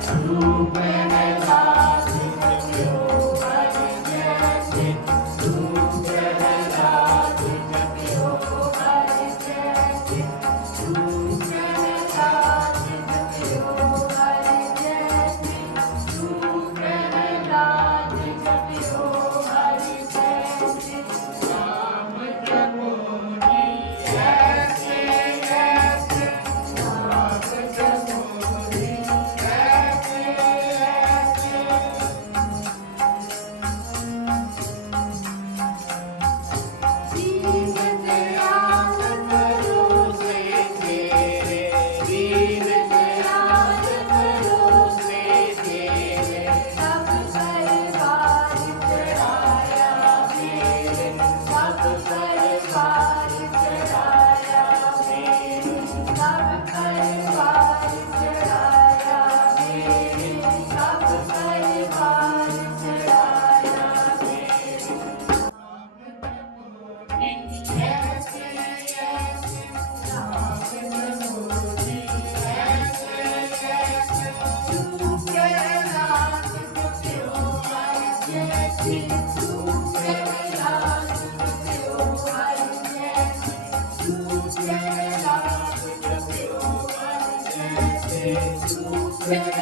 Super Metal. Bye. Yeah.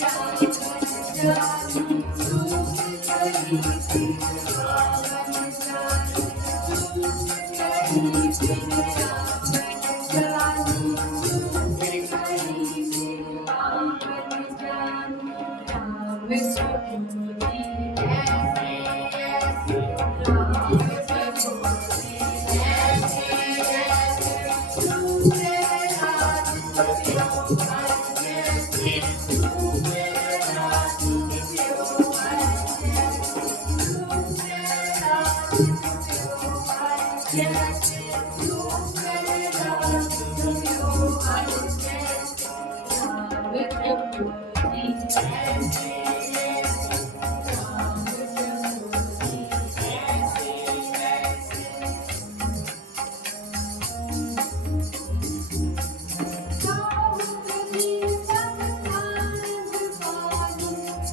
Thank you.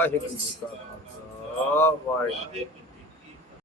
Waheguru ji ਕਾ ਖਾਲਸਾ ਵਾਹਿਗੁਰੂ